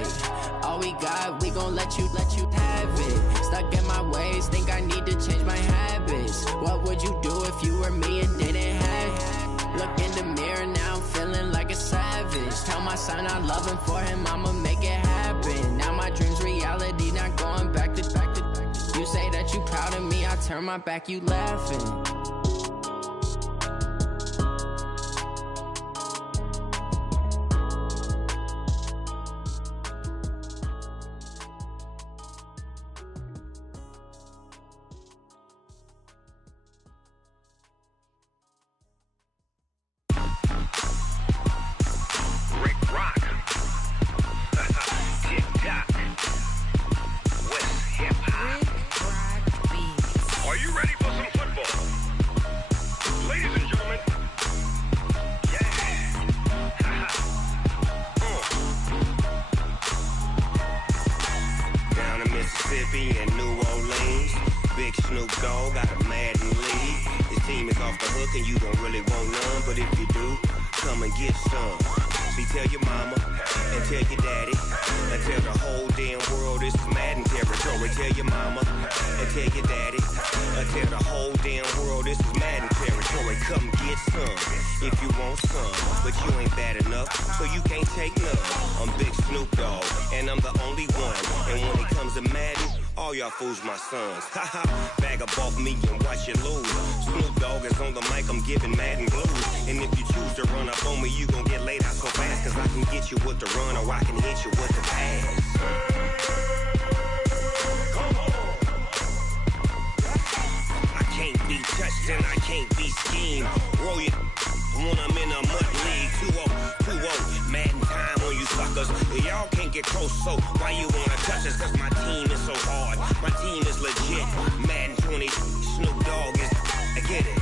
it. All we got, we gon' let you have it. Stuck in my ways, think I need to change my habits. What would you do if you were me and didn't have it? Look in the mirror, now I'm feeling like a savage. Tell my son I love him, for him I'ma make it happen. Now my dream's reality, not going back to. You say that you proud of me, I turn my back, you laughing. My sons, bag up off me and watch you lose. Snoop Dogg is on the mic, I'm giving Madden blues. And if you choose to run up on me, you gon' get laid out so fast. Cause I can get you with the run or I can hit you with the pass. Come on. I can't be touched and I can't be schemed. Roll you when I'm in a mud league. 2-0, Madden time on you suckers. Y'all can't get close, so why you wanna touch us? Cause my team is so hard, my team is legit. Madden 20, Snoop Dogg is, I get it.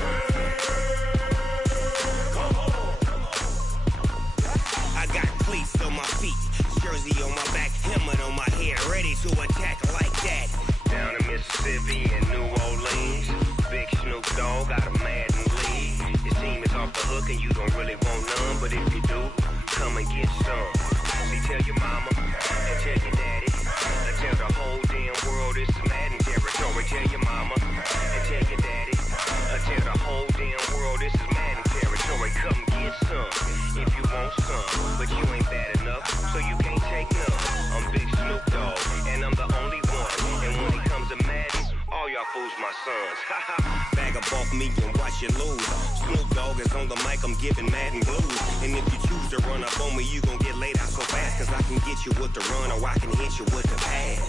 I got cleats on my feet, jersey on my back, helmet on my head, ready to attack like that. Down in Mississippi and New Orleans, big Snoop Dogg got a Madden lead. Your team is off the hook and you don't really want none, but if you do, come and get some. See, tell your mama and tell your daddy, and tell the whole damn world it's Madden territory. Tell your mama and tell your daddy, and tell the whole damn world this is Madden territory. Come get some if you want some, but you ain't bad enough, so you can't take none. I'm Big Snoop Dogg, and I'm the only one. And when it comes to Madden, all y'all fools my sons. Bag up off me and watch you lose. Snoop Dogg is on the mic, I'm giving Madden blues. And if you choose to run up on me, you gon' get laid out so fast. Cause I can get you with the run or I can hit you with the pass.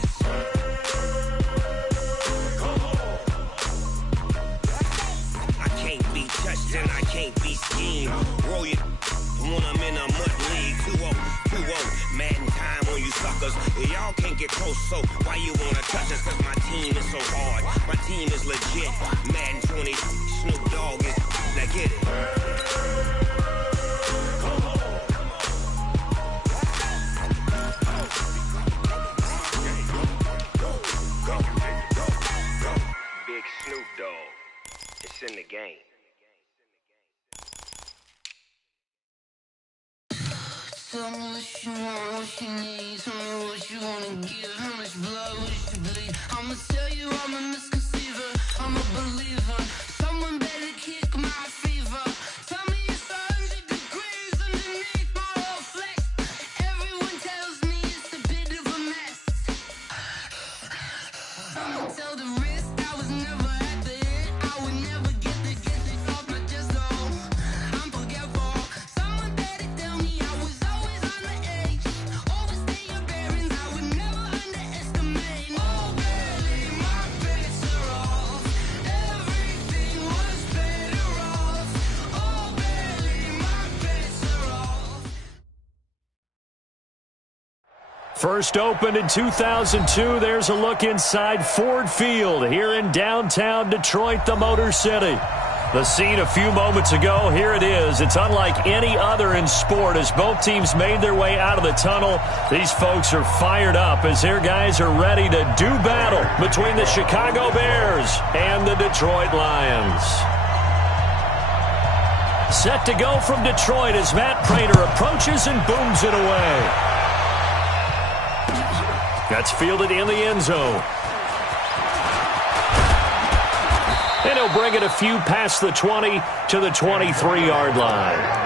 I can't be touched and I can't be schemed. Roll you when I'm in a mud league. 2-0, Madden time on you suckers. Y'all can't get close, so why you wanna touch us? Cause my team is so hard, my team is legit. Madden 20, Snoop Dogg is, now get it. Big Snoop Dogg, it's in the game. Tell me what you want, what you need. Tell me what you wanna give. How much blood would you bleed? I'ma tell you I'm a misconceiver. I'm a believer. Someone better kick my fever. Tell me it's 100 degrees underneath my whole flesh. Everyone tells me it's a bit of a mess. I'ma tell the risk I was never at the end. I would never get the off my chest though. I'm forgetful. Someone better tell me I was always on the edge. Overstay your bearings, I would never underestimate. Oh barely, my bets are off. Everything was better off. Oh barely, my bets are off. First opened in 2002, there's a look inside Ford Field here in downtown Detroit, the Motor City. The scene a few moments ago, here it is. It's unlike any other in sport as both teams made their way out of the tunnel. These folks are fired up as their guys are ready to do battle between the Chicago Bears and the Detroit Lions. Set to go from Detroit as Matt Prater approaches and booms it away. That's fielded in the end zone. And he'll bring it a few past the 20 to the 23-yard line.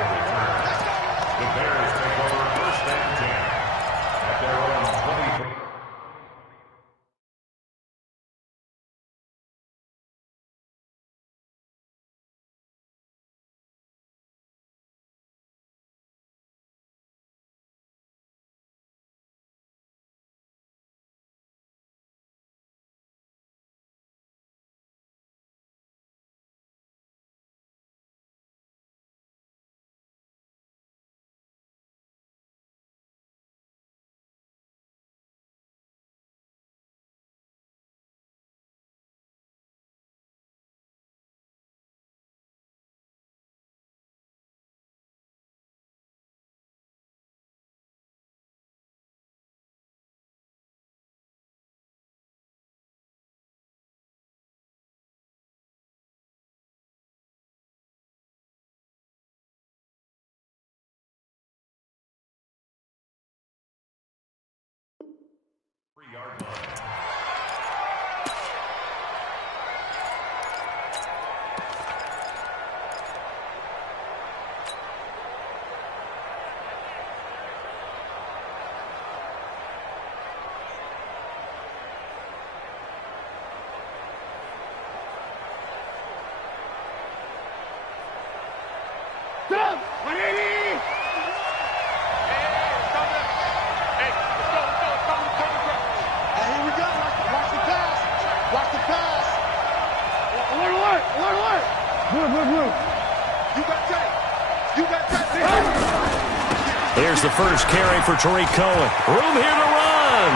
Here's the first carry for Tariq Cohen. Room here to run.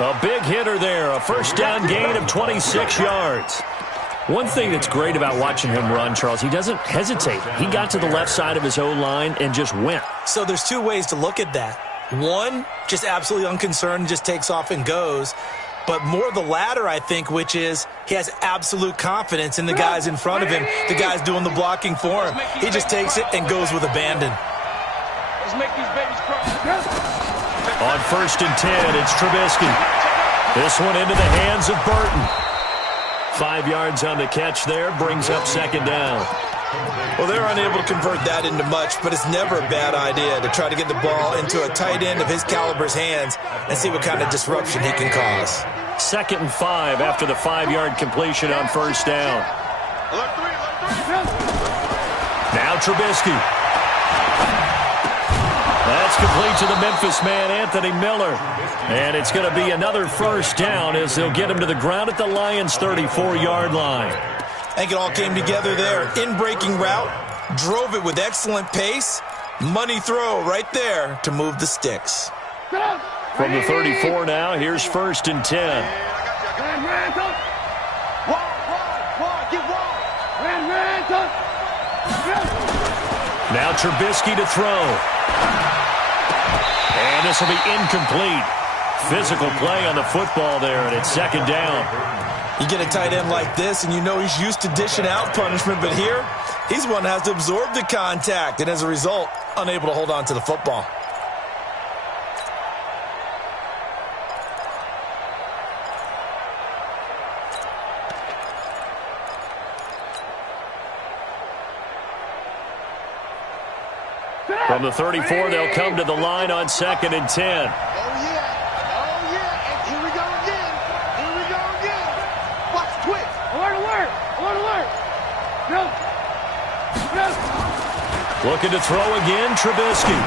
A big hitter there. A first down gain of 26 yards. One thing that's great about watching him run, Charles, he doesn't hesitate. He got to the left side of his O-line and just went. So there's two ways to look at that. One, just absolutely unconcerned, just takes off and goes. But more the latter, I think, which is he has absolute confidence in the guys in front of him, the guys doing the blocking for him. He just takes it and goes with abandon. Let's make these babies cry. On 1st and 10, it's Trubisky. This one into the hands of Burton. 5 yards on the catch there, brings up 2nd down. Well, they're unable to convert that into much, but it's never a bad idea to try to get the ball into a tight end of his caliber's hands and see what kind of disruption he can cause. 2nd and 5 after the 5-yard completion on 1st down. Now Trubisky. That's complete to the Memphis man, Anthony Miller. And it's going to be another 1st down as they'll get him to the ground at the Lions' 34-yard line. I think it all came together there. In-breaking route, drove it with excellent pace. Money throw right there to move the sticks. From the 34 now, here's 1st and 10. Now Trubisky to throw. And this will be incomplete. Physical play on the football there, and it's 2nd down. You get a tight end like this, and you know he's used to dishing out punishment, but here, he's one that has to absorb the contact, and as a result, unable to hold on to the football. From the 34, they'll come to the line on 2nd and 10. Looking to throw again, Trubisky.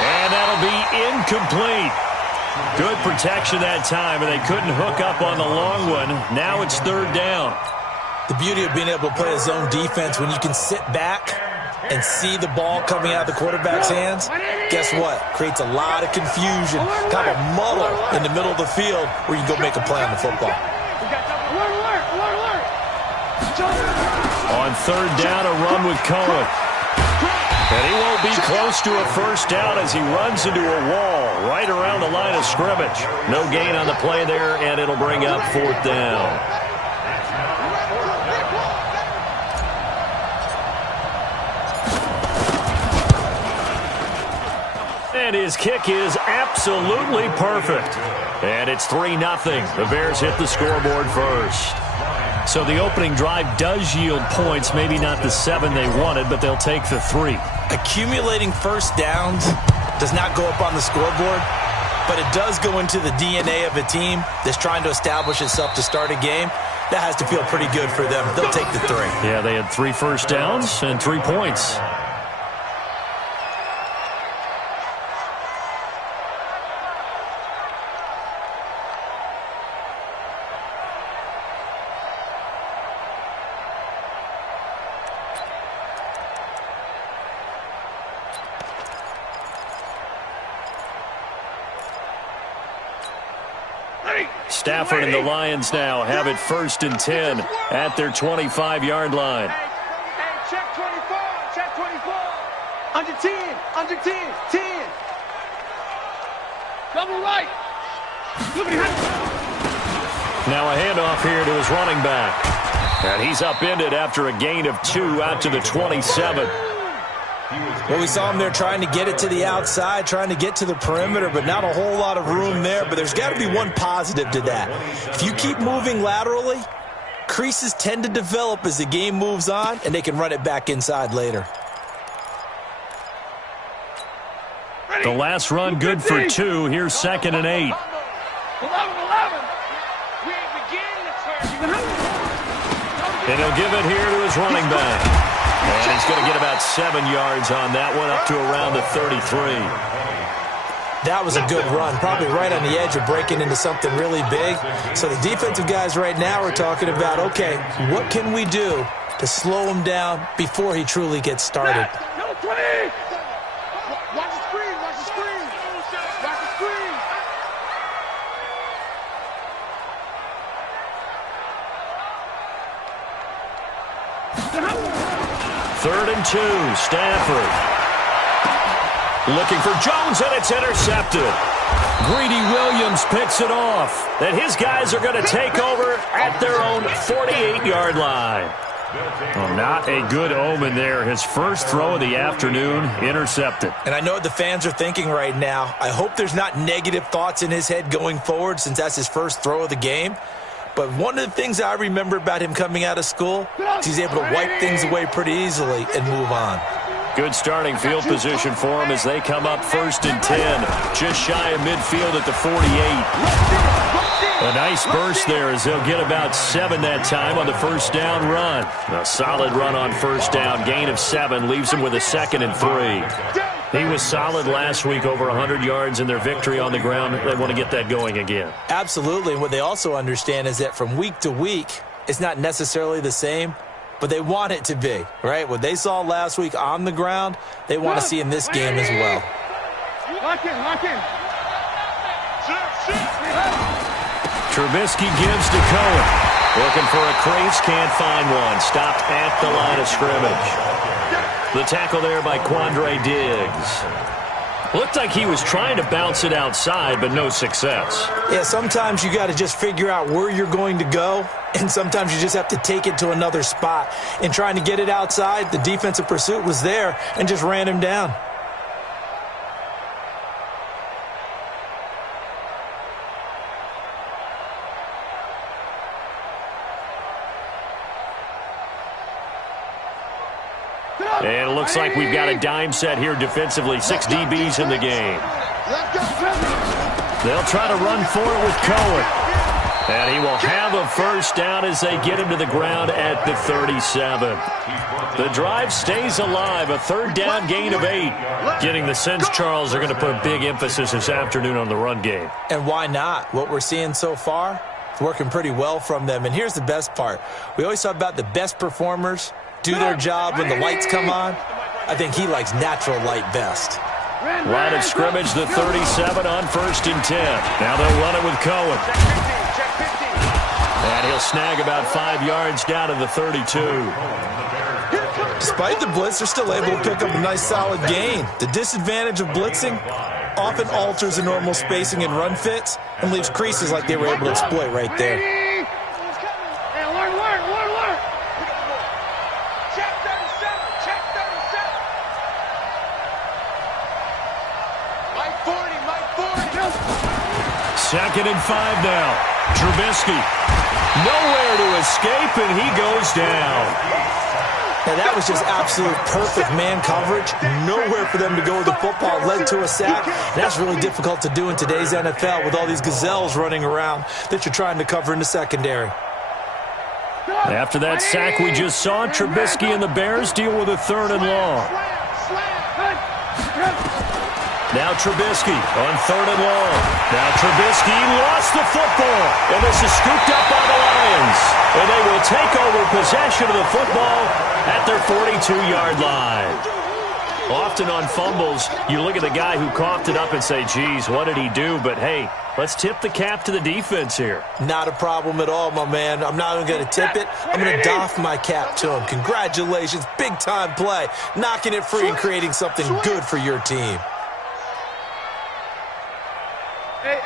And that'll be incomplete. Good protection that time, and they couldn't hook up on the long one. Now it's 3rd down. The beauty of being able to play a zone defense when you can sit back and see the ball coming out of the quarterback's hands, guess what? Creates a lot of confusion, kind of a muddle in the middle of the field where you can go make a play on the football. On 3rd down, a run with Cohen. And he won't be close to a 1st down as he runs into a wall right around the line of scrimmage. No gain on the play there, and it'll bring up 4th down. And his kick is absolutely perfect. And it's 3-0. The Bears hit the scoreboard first. So the opening drive does yield points, maybe not the 7 they wanted, but they'll take the 3. Accumulating first downs does not go up on the scoreboard, but it does go into the DNA of a team that's trying to establish itself to start a game. That has to feel pretty good for them. They'll take the 3. Yeah, they had 3 first downs and 3 points. Stafford and the Lions now have it 1st and 10 at their 25-yard line. Hey, check 24, check 24. Under 10, under 10, 10. Double right. Now a handoff here to his running back. And he's upended after a gain of 2 out to the 27. Well, we saw him there trying to get it to the outside, trying to get to the perimeter, but not a whole lot of room there. But there's got to be one positive to that. If you keep moving laterally, creases tend to develop as the game moves on, and they can run it back inside later. The last run good for 2. Here's 2nd and 8. 11, 11. We ain't beginning the turn. And he'll give it here to his running back. And he's going to get about 7 yards on that one, up to around the 33. That was a good run, probably right on the edge of breaking into something really big. So the defensive guys right now are talking about, okay, what can we do to slow him down before he truly gets started? Number 20. Watch the screen, watch the screen. Watch the screen. 3rd and 2, Stafford. Looking for Jones, and it's intercepted. Greedy Williams picks it off. And his guys are going to take over at their own 48-yard line. Well, not a good omen there. His first throw of the afternoon, intercepted. And I know what the fans are thinking right now. I hope there's not negative thoughts in his head going forward since that's his first throw of the game. But one of the things I remember about him coming out of school is he's able to wipe things away pretty easily and move on. Good starting field position for him as they come up 1st and 10. Just shy of midfield at the 48. A nice burst there as they'll get about 7 that time on the first down run. A solid run on first down. Gain of 7 leaves him with a 2nd and 3. He was solid last week, over 100 yards in their victory on the ground. They want to get that going again. Absolutely. And what they also understand is that from week to week, it's not necessarily the same, but they want it to be, right? What they saw last week on the ground, they want to see in this game as well. Lock in, lock in. Trubisky gives to Cohen. Looking for a crease, can't find one. Stopped at the line of scrimmage. The tackle there by Quandre Diggs. Looked like he was trying to bounce it outside, but no success. Yeah, sometimes you got to just figure out where you're going to go, and sometimes you just have to take it to another spot. And trying to get it outside, the defensive pursuit was there and just ran him down. And it looks like we've got a dime set here defensively. 6 DBs in the game. They'll try to run for it with Cohen. And he will have a first down as they get him to the ground at the 37. The drive stays alive. A 3rd down gain of 8. Getting the sense, Charles, are going to put a big emphasis this afternoon on the run game. And why not? What we're seeing so far, it's working pretty well from them. And here's the best part. We always talk about the best performers do their job when the lights come on. I think he likes natural light best. Line of scrimmage, the 37 on 1st and 10. Now they'll run it with Cohen. And he'll snag about 5 yards down to the 32. Despite the blitz, they're still able to pick up a nice solid gain. The disadvantage of blitzing often alters the normal spacing and run fits and leaves creases like they were able to exploit right there. 2nd and 5 now. Trubisky, nowhere to escape, and he goes down. Now, that was just absolute perfect man coverage. Nowhere for them to go with the football. Led to a sack. That's really difficult to do in today's NFL with all these gazelles running around that you're trying to cover in the secondary. After that sack we just saw, Trubisky and the Bears deal with a 3rd and long. Now Trubisky on 3rd and long. Now Trubisky lost the football, and this is scooped up by the Lions. And they will take over possession of the football at their 42-yard line. Often on fumbles, you look at the guy who coughed it up and say, geez, what did he do? But, hey, let's tip the cap to the defense here. Not a problem at all, my man. I'm not even going to tip it. I'm going to doff my cap to him. Congratulations. Big-time play. Knocking it free and creating something good for your team. Hey.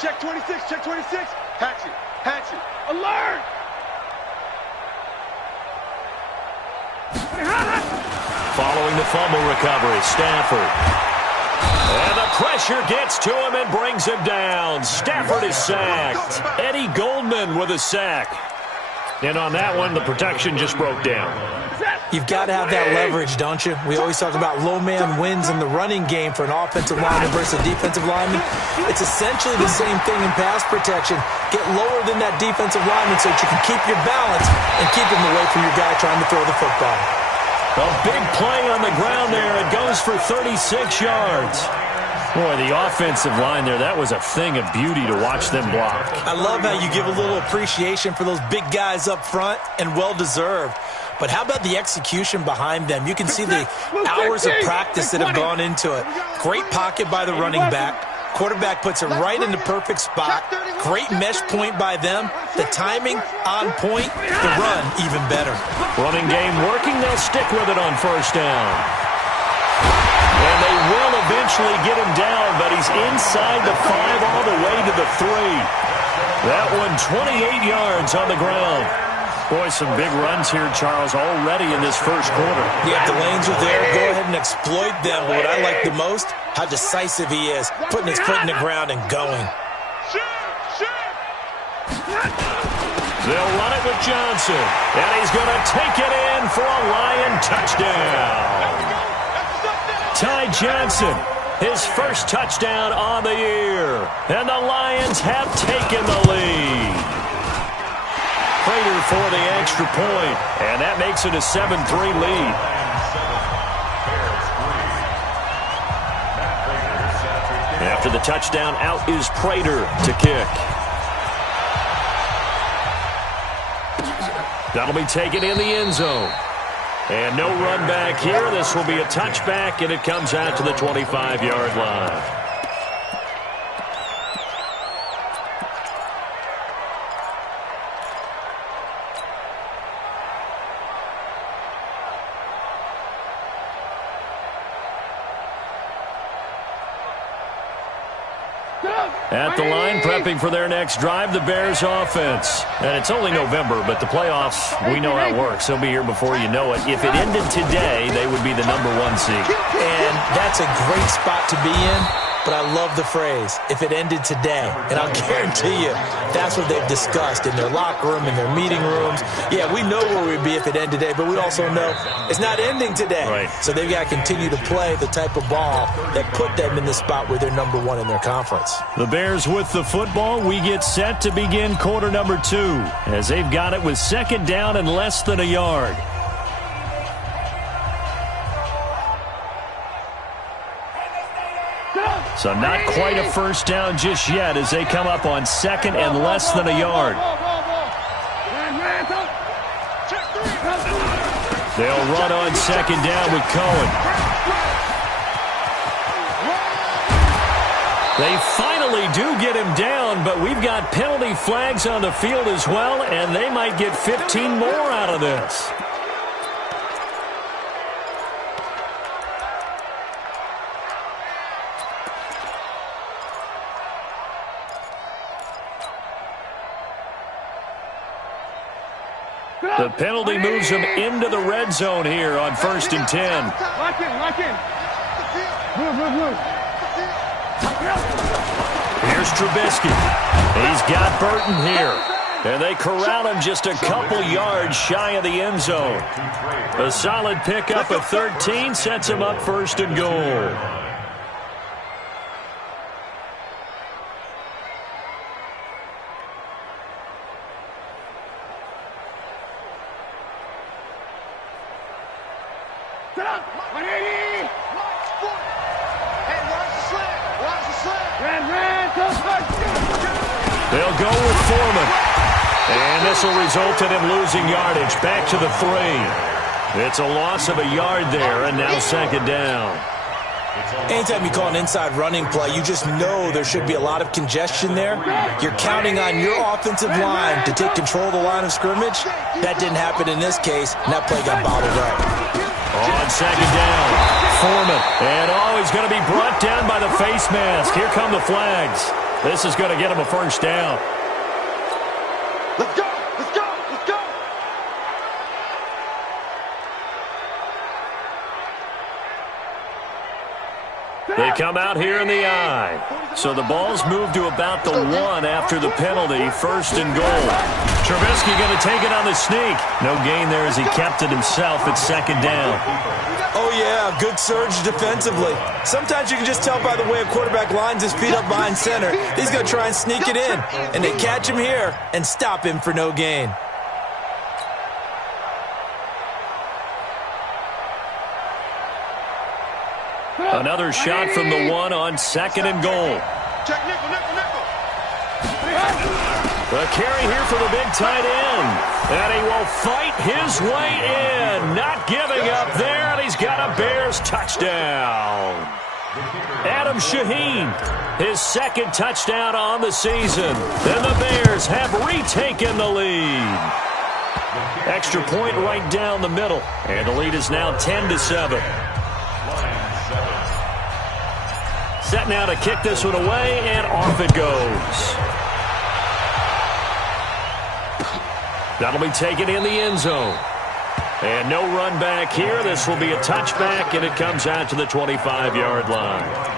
Check 26, check 26. Hatchet. Alert! Following the fumble recovery, Stafford. And the pressure gets to him and brings him down. Stafford is sacked. Eddie Goldman with a sack. And on that one, the protection just broke down. You've got to have that leverage, don't you? We always talk about low man wins in the running game for an offensive lineman versus a defensive lineman. It's essentially the same thing in pass protection. Get lower than that defensive lineman so that you can keep your balance and keep him away from your guy trying to throw the football. A big play on the ground there. It goes for 36 yards. Boy, the offensive line there, that was a thing of beauty to watch them block. I love how you give a little appreciation for those big guys up front, and well-deserved. But how about the execution behind them? You can see the hours of practice that have gone into it. Great pocket by the running back. Quarterback puts it right in the perfect spot. Great mesh point by them. The timing on point. The run even better. Running game working. They'll stick with it on 1st down. And they will eventually get him down, but he's inside the 5 all the way to the 3. That one 28 yards on the ground. Boy, some big runs here, Charles, already in this 1st quarter. Yeah, the lanes are there. Go ahead and exploit them. But what I like the most, how decisive he is, putting his foot in the ground and going. They'll run it with Johnson, and he's going to take it in for a Lion touchdown. Ty Johnson, his 1st touchdown on the year, and the Lions have taken the lead. Prater for the extra point, and that makes it a 7-3 lead. After the touchdown, out is Prater to kick. That'll be taken in the end zone. And no run back here. This will be a touchback, and it comes out to the 25-yard line. At the line, prepping for their next drive, the Bears offense. And it's only November, but the playoffs, we know how it works. They'll be here before you know it. If it ended today, they would be the #1 seed. And that's a great spot to be in, but I love the phrase, if it ended today. And I'll guarantee you, that's what they've discussed in their locker room, in their meeting rooms. Yeah, we know where we'd be if it ended today, but we also know it's not ending today. Right. So they've got to continue to play the type of ball that put them in the spot where they're #1 in their conference. The Bears with the football. We get set to begin quarter number 2 as they've got it with 2nd down and less than a yard. So not quite a 1st down just yet as they come up on 2nd and less than a yard. They'll run on 2nd down with Cohen. They finally do get him down, but we've got penalty flags on the field as well, and they might get 15 more out of this. The penalty moves him into the red zone here on 1st and 10. Lock in. Move. Here's Trubisky. He's got Burton here. And they corral him just a couple yards shy of the end zone. A solid pickup of 13 sets him up first and goal. They'll go with Foreman. And this will result in him losing yardage. Back to the 3. It's a loss of a yard there, and now second down. Anytime you call an inside running play, you just know there should be a lot of congestion there. You're counting on your offensive line to take control of the line of scrimmage. That didn't happen in this case, and that play got bottled up. On second down, Foreman. And he's going to be brought down by the face mask. Here come the flags. This is going to get him a first down. Let's go! Let's go! Let's go! They come out here in the I. So the ball's moved to about the 1 after the penalty. First and goal. Trubisky going to take it on the sneak. No gain there as he kept it himself at second down. Oh, yeah, good surge defensively. Sometimes you can just tell by the way a quarterback lines his feet up behind center. He's going to try and sneak it in. And they catch him here and stop him for no gain. Another shot from the 1 on second and goal. Check nickel, nickel, nickel. The carry here for the big tight end. And he will fight his way in. Not giving up there, and he's got a Bears touchdown. Adam Shaheen, his second touchdown on the season. And the Bears have retaken the lead. Extra point right down the middle. And the lead is now 10-7. Set now to kick this one away, and off it goes. That'll be taken in the end zone. And no run back here. This will be a touchback, and it comes out to the 25-yard line.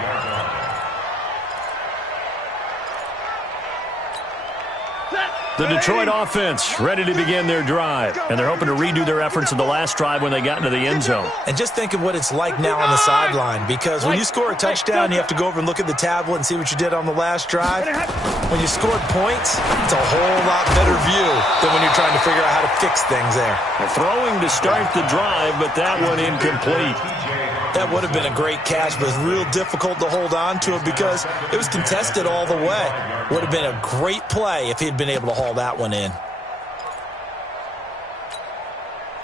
The Detroit offense ready to begin their drive. And they're hoping to redo their efforts in the last drive when they got into the end zone. And just think of what it's like now on the sideline, because when you score a touchdown, you have to go over and look at the tablet and see what you did on the last drive. When you scored points, it's a whole lot better view than when you're trying to figure out how to fix things there. Throwing to start the drive, but that one incomplete. That would have been a great catch, but it was real difficult to hold on to it because it was contested all the way. Would have been a great play if he had been able to haul that one in.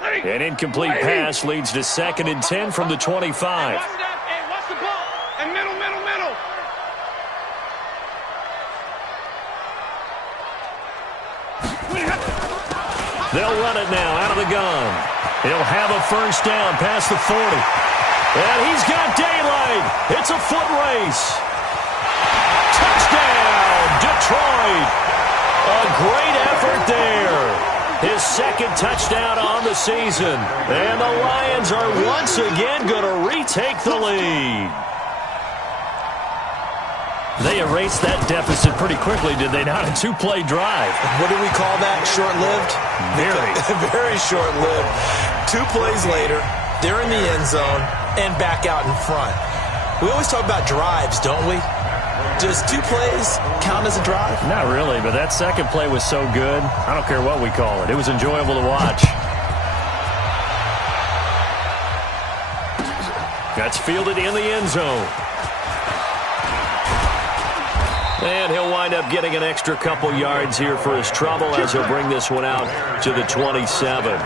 An incomplete pass leads to 2nd and 10 from the 25. Watch the ball. And middle. They'll run it now out of the gun. He'll have a first down past the 40. And he's got daylight. It's a foot race. Touchdown, Detroit. A great effort there. His second touchdown on the season. And the Lions are once again going to retake the lead. They erased that deficit pretty quickly, did they not? A 2-play drive. What do we call that? Short-lived? Very. Very short-lived. 2 plays later, they're in the end zone and back out in front. We always talk about drives, don't we? Does 2 plays count as a drive? Not really, but that second play was so good. I don't care what we call it. It was enjoyable to watch. That's fielded in the end zone. And he'll wind up getting an extra couple yards here for his trouble as he'll bring this one out to the 27.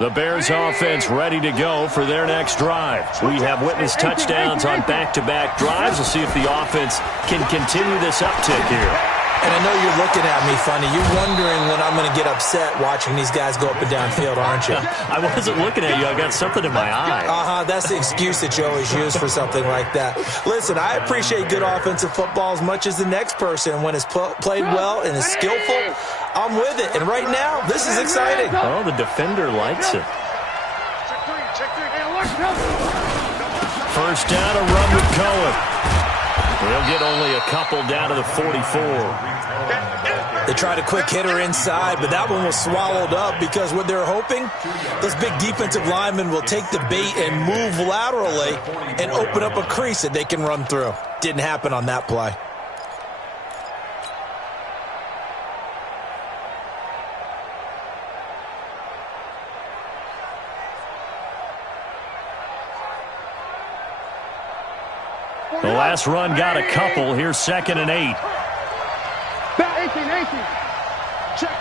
The Bears offense ready to go for their next drive. We have witnessed touchdowns on back-to-back drives. We'll see if the offense can continue this uptick here. And I know you're looking at me funny. You're wondering when I'm going to get upset watching these guys go up and down field, aren't you? I wasn't looking at you. I got something in my eye. That's the excuse that you always use for something like that. Listen, I appreciate good offensive football as much as the next person. When it's played well and is skillful, I'm with it. And right now, this is exciting. Oh, the defender likes it. First down, a run with Cohen. They'll get only a couple down to the 44. They tried a quick hitter inside, but that one was swallowed up because what they're hoping, those big defensive linemen will take the bait and move laterally and open up a crease that they can run through. Didn't happen on that play. The last run got a couple. Here's 2nd and 8. Back 18. Check.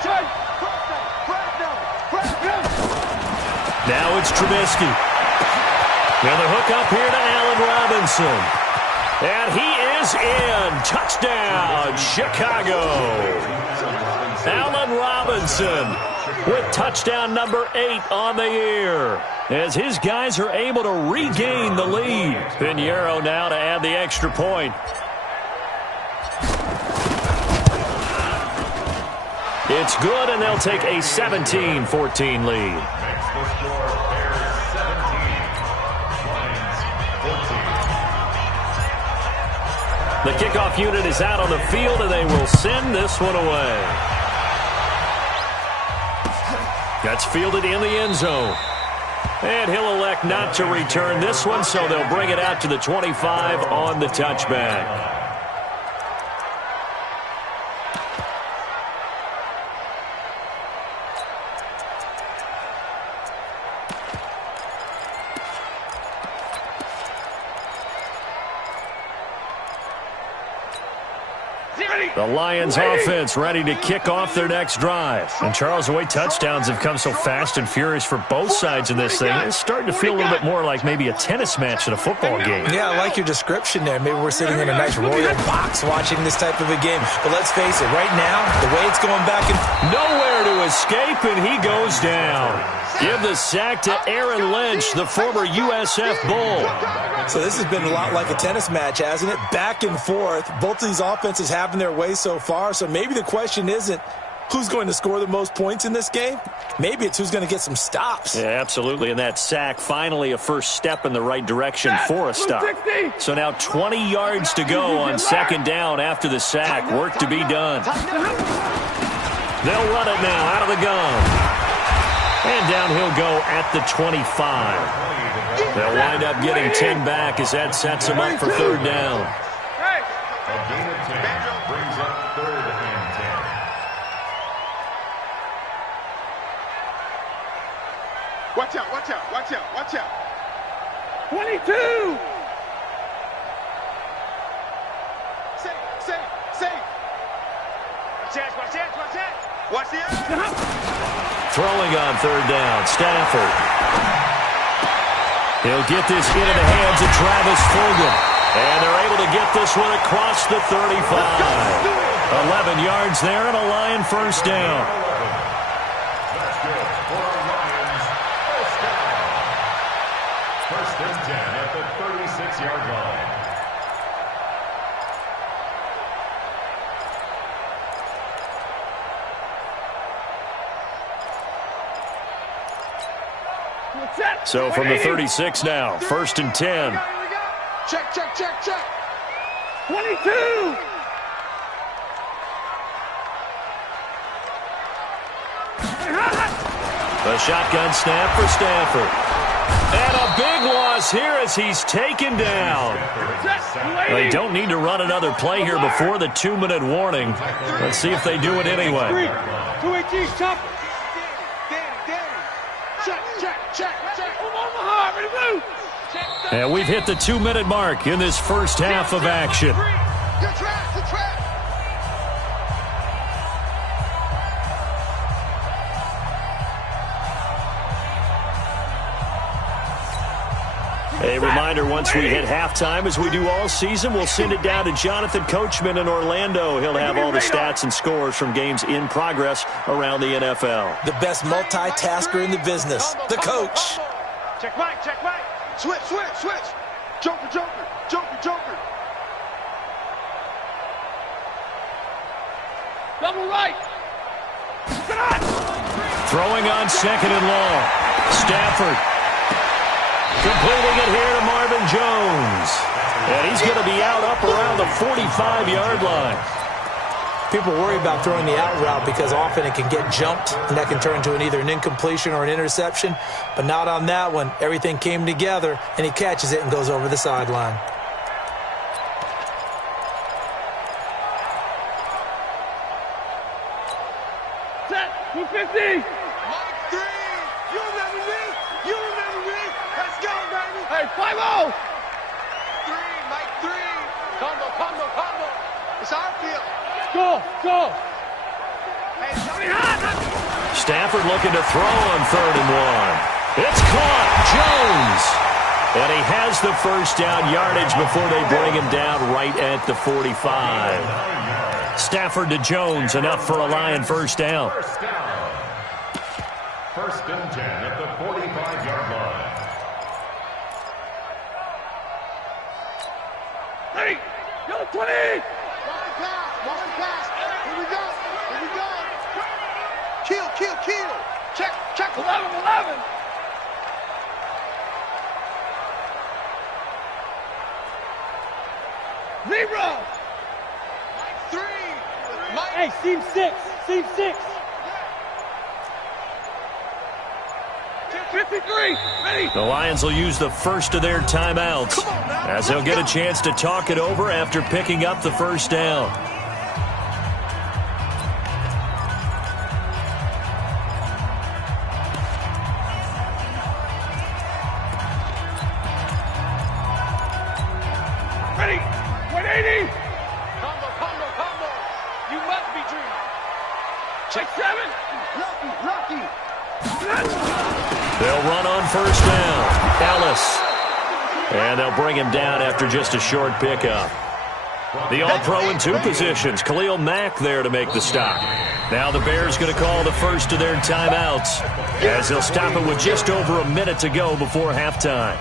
Now it's Trubisky. Now the hook up here to Allen Robinson. And he is in. Touchdown, Chicago. Allen Robinson with touchdown number 8 on the year, as his guys are able to regain the lead. Pinheiro now to add the extra point. It's good, and they'll take a 17-14 lead. The kickoff unit is out on the field, and they will send this one away. That's fielded in the end zone. And he'll elect not to return this one, so they'll bring it out to the 25 on the touchback. The Lions offense ready to kick off their next drive. And Charles, the way touchdowns have come so fast and furious for both sides of this thing, it's starting to feel a little bit more like maybe a tennis match at a football game. Yeah, I like your description there. Maybe we're sitting in a nice royal box watching this type of a game. But let's face it, right now, the way it's going back and nowhere to escape, and he goes down. Give the sack to Aaron Lynch, the former USF Bull. So this has been a lot like a tennis match, hasn't it? Back and forth. Both of these offenses having their way so far. So maybe the question isn't who's going to score the most points in this game. Maybe it's who's going to get some stops. Yeah, absolutely. And that sack, finally a first step in the right direction for a stop. So now 20 yards to go on 2nd down after the sack. Work to be done. They'll run it now out of the gun. And down he'll go at the 25. They'll wind up getting 10 back as that sets them up for 3rd down. A gain of 10 brings up 3rd and 10. Watch out. 22. Safe. Watch the Throwing on 3rd down, Stafford. He'll get this into the hands of Travis Fulgham. And they're able to get this one across the 35. 11 yards there and a Lion first down. That's good for our Lions. First and 10 at the 36-yard line. So from the 36 now, 1st and 10. Check. 22. The shotgun snap for Stafford. And a big loss here as he's taken down. They don't need to run another play here before the 2-minute warning. Let's see if they do it anyway. 218 stop. Check. Omaha, ready to move. And we've hit the 2-minute mark in this first half of action. Good track. A reminder, once we hit halftime, as we do all season, we'll send it down to Jonathan Coachman in Orlando. He'll have all the stats and scores from games in progress around the NFL. The best multitasker in the business, the coach. Check right, check right. Switch, switch, switch. Joker, joker, joker, joker. Double right. Throwing on second and long. Stafford completing it here to Marvin Jones. And he's going to be out up around the 45-yard line. People worry about throwing the out route because often it can get jumped, and that can turn into either an incompletion or an interception. But not on that one. Everything came together, and he catches it and goes over the sideline. Set, 250. Mike 3. You remember me? You remember me? Let's go, baby. Hey, 5-0. 3, Mike 3. Combo, combo, combo. It's our field. Go, go. Hey, somebody hot. Stafford looking to throw on 3rd and 1. It's caught. Jones. And he has the first down yardage before they bring him down right at the 45. Stafford to Jones, enough for a Lion first down. First and 10 at the 45-yard line. Hey, go 20. One pass. Here we go. Here we go. Kill, kill, kill. Check, check. 11. Zero. Mike 3. Mike. Hey, seam 6. Seam 6. 53. Ready. The Lions will use the first of their timeouts as they'll get a chance to talk it over after picking up the first down. Ready. 180. Combo. You must be dreaming. Check 7. Lucky. They'll run on first down. Ellis. And they'll bring him down after just a short pickup. The All-Pro in 2 positions. Khalil Mack there to make the stop. Now the Bears going to call the first of their timeouts as they'll stop it with just over a minute to go before halftime.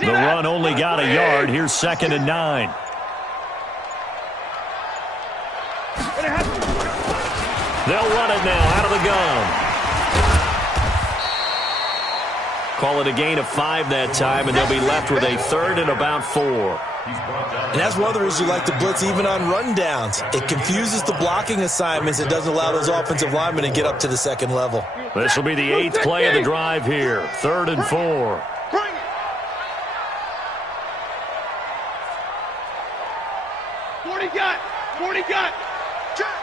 The run only got a yard. Here's 2nd and 9. They'll run it now out of the gun. Call it a gain of 5 that time, and they'll be left with a 3rd and about 4. And that's one of the reasons you like to blitz even on rundowns. It confuses the blocking assignments. It doesn't allow those offensive linemen to get up to the second level. This will be the 8th play of the drive here. 3rd and 4. 40 got. Check.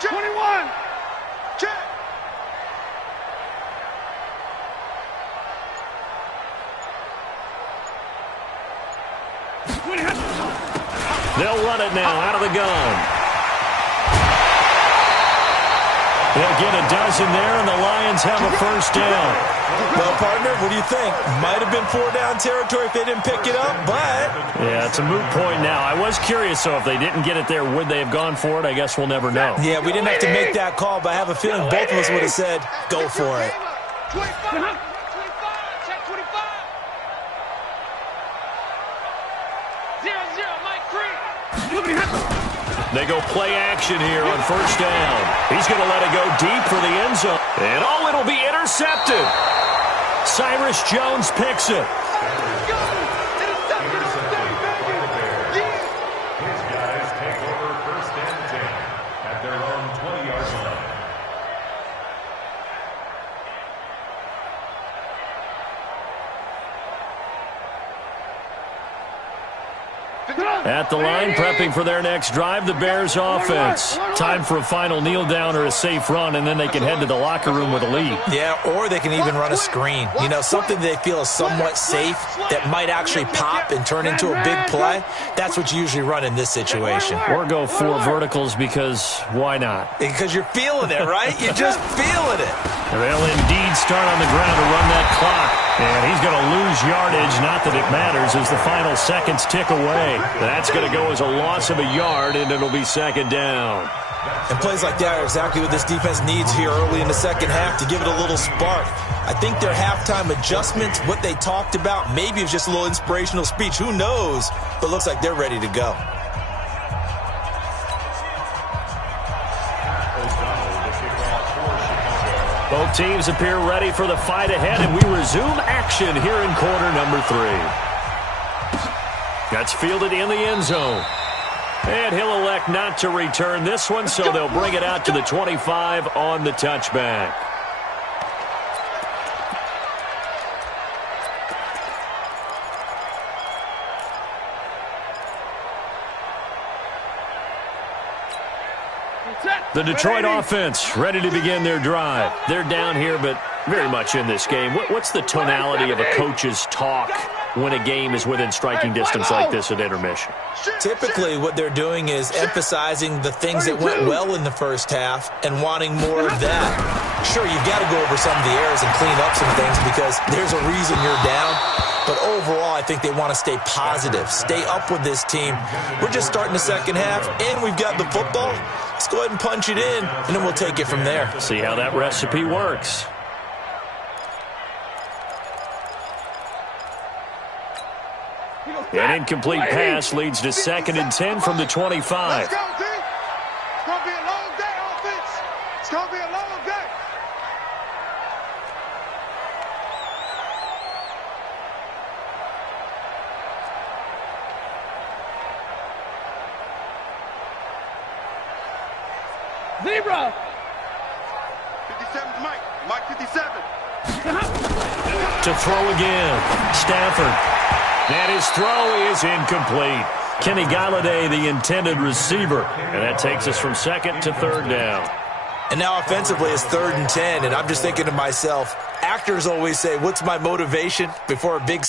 21. Check. They'll run it now out of the gun. They'll get a dozen there, and the Lions have a first down. Well, partner, what do you think? Might have been 4-down territory if they didn't pick it up, but... Yeah, it's a moot point now. I was curious, so if they didn't get it there, would they have gone for it? I guess we'll never know. Yeah, we didn't have to make that call, but I have a feeling both of us would have said, go for it. 25. Check 25. 0-0, Mike 3. They go play action here on first down. He's going to let it go deep for the end zone. And it'll be intercepted. Cyrus Jones picks it. His guys take over 1st and 10 at their own 20-yard line. At the line, prepping for their next drive, the Bears offense. Time for a final kneel down or a safe run, and then they can head to the locker room with a lead. Yeah, or they can even run a screen. You know, something they feel is somewhat safe that might actually pop and turn into a big play. That's what you usually run in this situation. Or go 4 verticals because why not? Because you're feeling it, right? You're just feeling it. They'll indeed start on the ground to run that clock. And he's going to lose yardage, not that it matters, as the final seconds tick away. That's going to go as a loss of a yard, and it'll be second down. And plays like that are exactly what this defense needs here early in the second half to give it a little spark. I think their halftime adjustments, what they talked about, maybe it's just a little inspirational speech. Who knows? But it looks like they're ready to go. Both teams appear ready for the fight ahead, and we resume action here in quarter number 3. That's fielded in the end zone. And he'll elect not to return this one, so they'll bring it out to the 25 on the touchback. The Detroit offense ready to begin their drive. They're down here, but very much in this game. What's the tonality of a coach's talk when a game is within striking distance like this at intermission? Typically, what they're doing is emphasizing the things that went well in the first half and wanting more of that. Sure, you've got to go over some of the errors and clean up some things because there's a reason you're down. But overall, I think they want to stay positive, stay up with this team. We're just starting the second half, and we've got the football. Let's go ahead and punch it in, and then we'll take it from there. See how that recipe works. An incomplete pass leads to 2nd and 10 from the 25. Let's go, D. It's going to be a long day, offense. It's going to be a long day. Zebra. 57's Mike. Mike 57. To throw again. Stafford. And his throw is incomplete. Kenny Galladay, the intended receiver. And that takes us from 2nd to 3rd down. And now offensively it's 3rd and 10, and I'm just thinking to myself, actors always say, what's my motivation before a big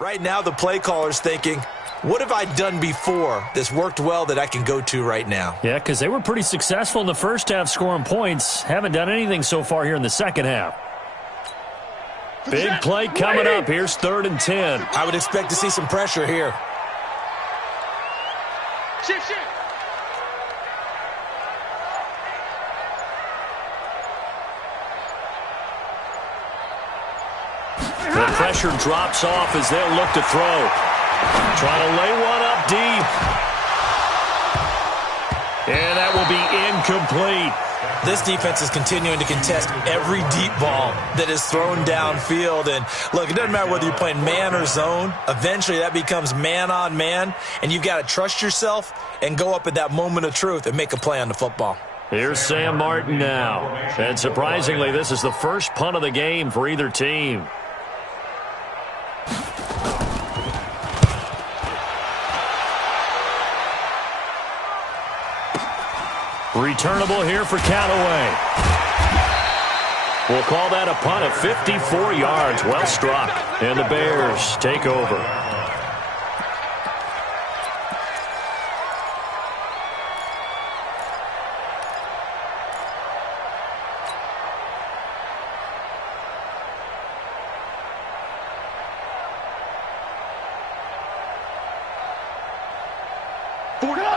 Right now, the play caller's thinking, what have I done before that's worked well that I can go to right now? Yeah, because they were pretty successful in the first half scoring points. Haven't done anything so far here in the second half. Big play coming up. Here's 3rd and 10. I would expect to see some pressure here. Shift. The pressure drops off as they'll look to throw. Trying to lay one up deep. And that will be incomplete. This defense is continuing to contest every deep ball that is thrown downfield. And, look, it doesn't matter whether you're playing man or zone. Eventually, that becomes man on man. And you've got to trust yourself and go up at that moment of truth and make a play on the football. Here's Sam Martin now. And surprisingly, this is the first punt of the game for either team. Returnable here for Callaway. We'll call that a punt of 54 yards. Well struck. And the Bears take over.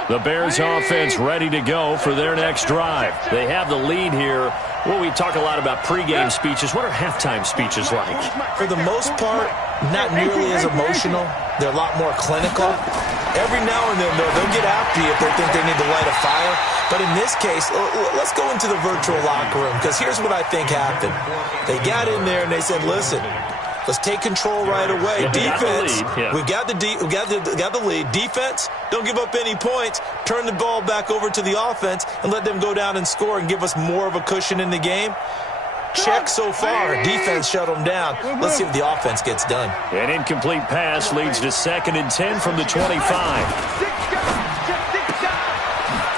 The Bears offense ready to go for their next drive. They have the lead here. Well, we talk a lot about pregame speeches. What are halftime speeches like? For the most part, not nearly as emotional. They're a lot more clinical. Every now and then, though, they'll get after you if they think they need to light a fire. But in this case, let's go into the virtual locker room, because here's what I think happened. They got in there and they said, listen, let's take control right away. Defense, we've got the lead. Defense, don't give up any points. Turn the ball back over to the offense and let them go down and score and give us more of a cushion in the game. Check so far. Defense shut them down. Let's see if the offense gets done. An incomplete pass leads to 2nd and 10 from the 25.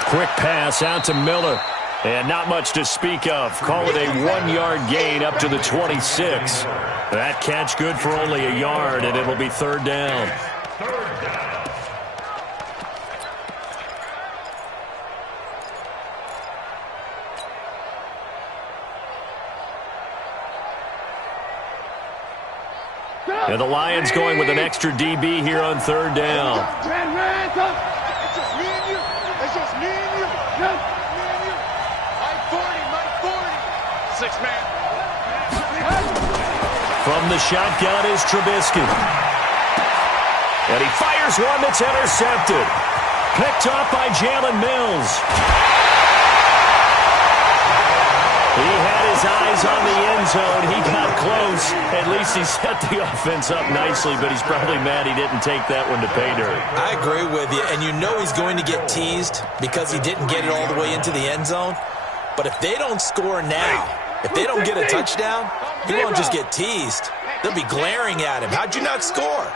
Quick pass out to Miller. And not much to speak of. Call it a 1-yard gain up to the 26. That catch good for only a yard, and it'll be 3rd down. And the Lions going with an extra DB here on 3rd down. It's just me and you. It's just me and you. Me and you. My 40. 6-man. From the shotgun is Trubisky. And he fires one that's intercepted. Picked up by Jalen Mills. He had his eyes on the end zone. He got close. At least he set the offense up nicely, but he's probably mad he didn't take that one to pay dirt. I agree with you, and you know he's going to get teased because he didn't get it all the way into the end zone. But if they don't score now, if they don't get a touchdown, he won't just get teased. They'll be glaring at him. How'd you not score?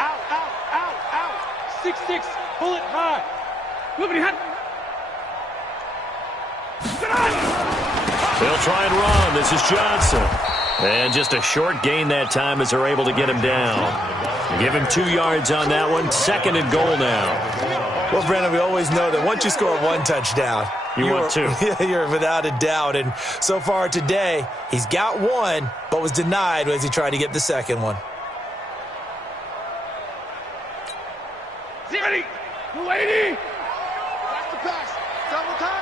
Out. 6-6, pull it high. Moving hot. They'll try and run. This is Johnson. And just a short gain that time as they're able to get him down. Give him 2 yards on that one. 2nd and goal now. Well, Brandon, we always know that once you score 1 touchdown, you want 2. You're without a doubt. And so far today, he's got 1, but was denied as he tried to get the 2nd one. Ready. 280. That's the pass. Double time.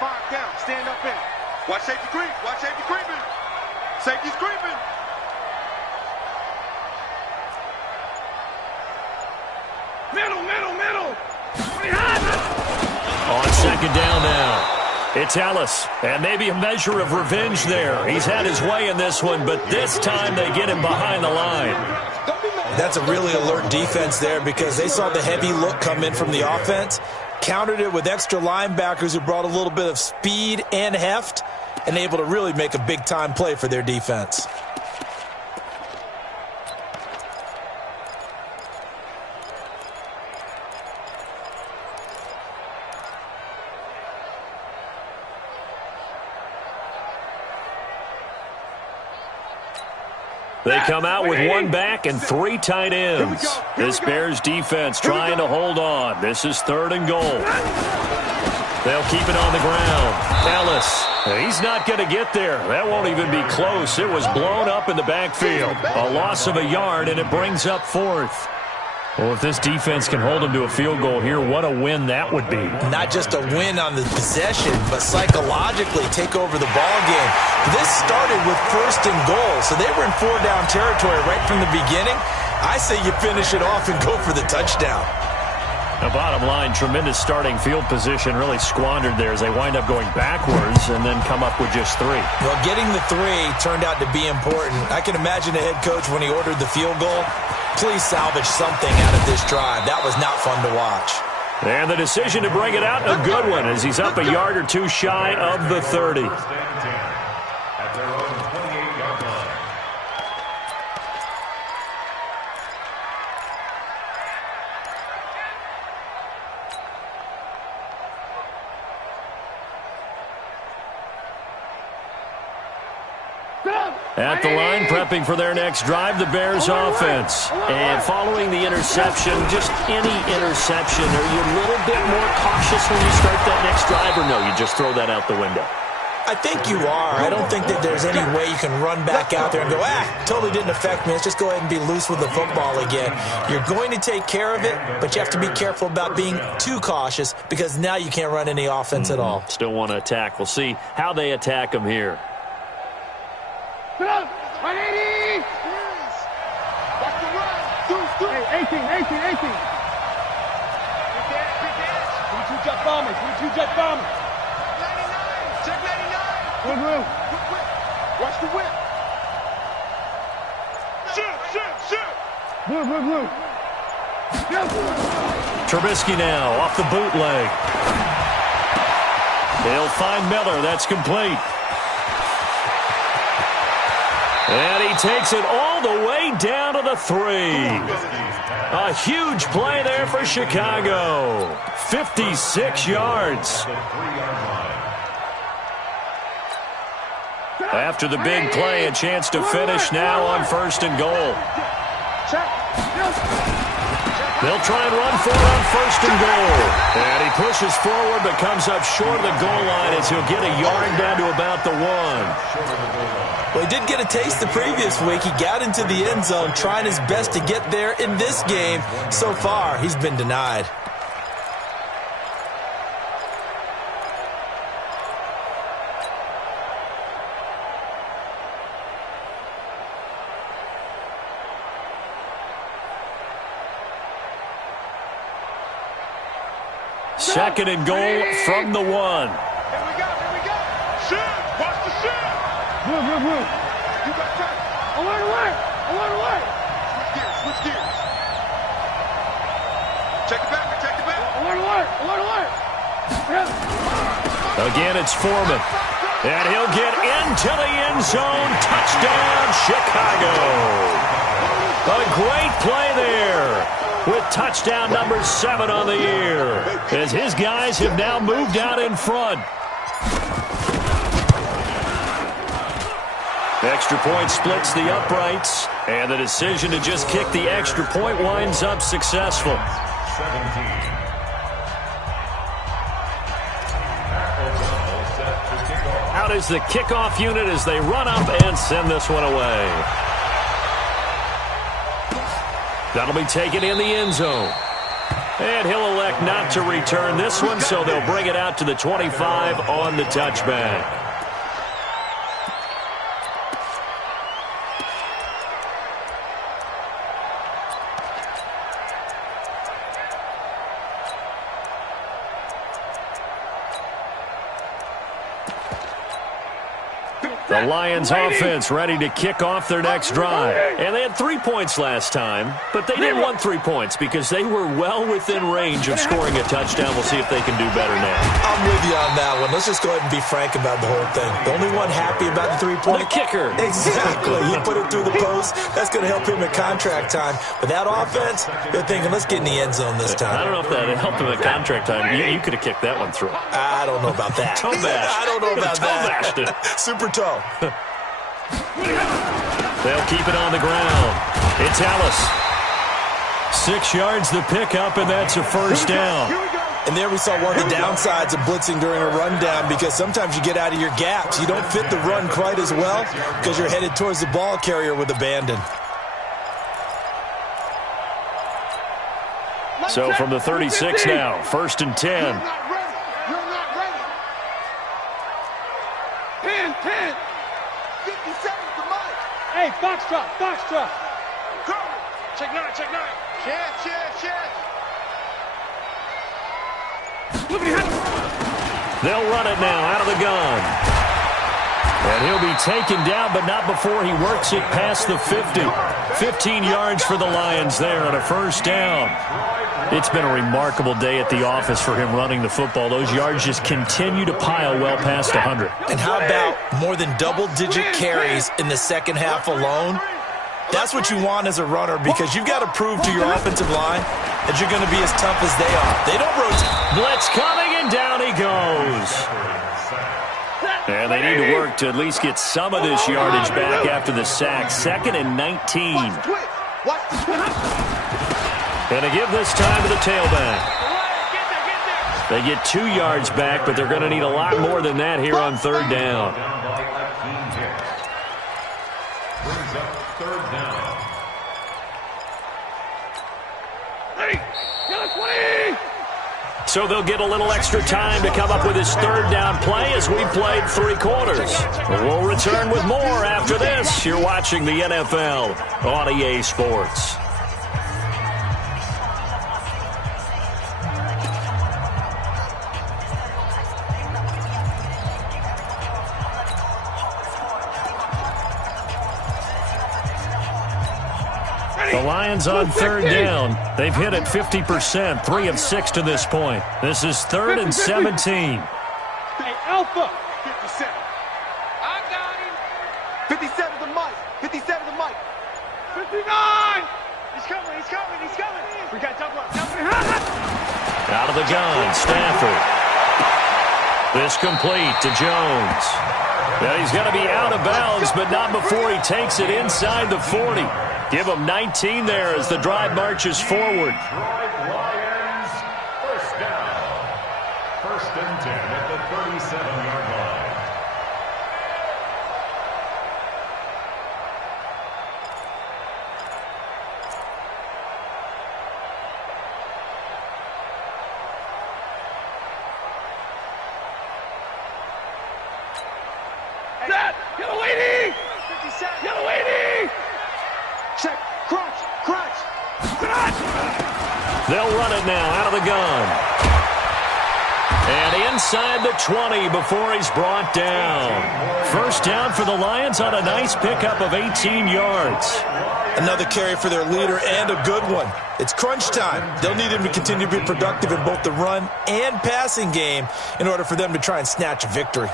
Five down. Stand up in. Watch safety creep. Creeping. Safety's creeping. Middle. On 2nd down now. It's Ellis. And maybe a measure of revenge there. He's had his way in this one, but this time they get him behind the line. That's a really alert defense there because they saw the heavy look come in from the offense, countered it with extra linebackers who brought a little bit of speed and heft, and able to really make a big-time play for their defense. They come out with 1 back and 3 tight ends. This Bears defense trying to hold on. This is 3rd and goal. They'll keep it on the ground. Ellis, he's not going to get there. That won't even be close. It was blown up in the backfield. A loss of a yard, and it brings up 4th. Well, if this defense can hold them to a field goal here, what a win that would be. Not just a win on the possession, but psychologically take over the ball game. This started with 1st and goal, so they were in 4-down territory right from the beginning. I say you finish it off and go for the touchdown. The bottom line, tremendous starting field position, really squandered there as they wind up going backwards and then come up with just 3. Well, getting the 3 turned out to be important. I can imagine the head coach when he ordered the field goal. Please salvage something out of this drive. That was not fun to watch. And the decision to bring it out, a good one, as he's up a yard or 2 shy of the 30. At their own 28-yard line. At the line, prepping for their next drive, the Bears offense. And following the interception, just any interception, are you a little bit more cautious when you start that next drive, or no, you just throw that out the window? I think you are. I don't think that there's any way you can run back out there and go, totally didn't affect me. Let's just go ahead and be loose with the football again. You're going to take care of it, but you have to be careful about being too cautious because now you can't run any offense at all. Still want to attack. We'll see how they attack him here. 180! Watch the run! Hey, 18. Big jet bombers. 99! Check 99! Whip. Watch the whip! Shoot! Blue. Trubisky now off the bootleg. They'll find Miller. That's complete. And he takes it all the way down to the 3. A huge play there for Chicago. 56 yards. After the big play, a chance to finish now on 1st and goal. They'll try and run for it on 1st and goal. And he pushes forward but comes up short of the goal line as he'll get a yard down to about the 1. Well, he did get a taste the previous week. He got into the end zone trying his best to get there in this game. So far, he's been denied. Second and goal from the 1. Here we go. Shoot! Watch the shoot! Blue. You got time. Alert! Switch gears. Check it back. Alert! Again, it's Foreman. And he'll get into the end zone. Touchdown, Chicago. A great play there with touchdown number 7 on the year, as his guys have now moved out in front. Extra point splits the uprights, and the decision to just kick the extra point winds up successful. 17. Out is the kickoff unit as they run up and send this one away. That'll be taken in the end zone. And he'll elect not to return this one, so they'll bring it out to the 25 on the touchback. The Lions offense ready to kick off their next drive. And they had 3 points last time, but they didn't want 3 points because they were well within range of scoring a touchdown. We'll see if they can do better now. I'm with you on that one. Let's just go ahead and be frank about the whole thing. The only one happy about the 3-point? The kicker. Exactly. He put it through the post. That's going to help him at contract time. But that offense, they're thinking, let's get in the end zone this time. I don't know if that helped him at contract time. You could have kicked that one through. I don't know about that. Toe bash. I don't know about that. Toe bashed it. Super toe. They'll keep it on the ground. It's Ellis. 6 yards the pickup, and that's a first down. And there we saw one of the downsides of blitzing during a rundown, because sometimes you get out of your gaps. You don't fit the run quite as well because you're headed towards the ball carrier with abandon. So from the 36 now, 1st and 10. You're not ready. 10. 57 to Mike. Hey, Foxtrot. Come. Check 9. Chance. They'll run it now out of the gun. And he'll be taken down, but not before he works it past the 50. 15 yards for the Lions there on a first down. It's been a remarkable day at the office for him running the football. Those yards just continue to pile well past 100. And how about more than double-digit carries in the second half alone? That's what you want as a runner, because you've got to prove to your offensive line that you're going to be as tough as they are. They don't rotate. Blitz coming, and down he goes. And they need to work to at least get some of this yardage back after the sack. 2nd and 19. And to give this time to the tailback. They get 2 yards back, but they're going to need a lot more than that here on third down. Brings up third down. So they'll get a little extra time to come up with his third down play as we played 3 quarters. We'll return with more after this. You're watching the NFL on EA Sports. The Lions on third down. They've hit it 50%, 3 of 6 to this point. This is 3rd and 17. Hey, Alpha. 57. I got him. 57 to Mike. 57 to Mike. 59. He's coming. He's coming. He's coming. We got double up. Out of the gun, Stafford. This complete to Jones. Now he's going to be out of bounds, but not before he takes it inside the 40. Give him 19 there as the drive marches forward. Detroit Lions, first down. 1st and 10 at the 37-yard line. Set. Get away, 57. Get away, Check. Crunch. Crunch. They'll run it now out of the gun. And inside the 20 before he's brought down. First down for the Lions on a nice pickup of 18 yards. Another carry for their leader and a good one. It's crunch time. They'll need him to continue to be productive in both the run and passing game in order for them to try and snatch a victory.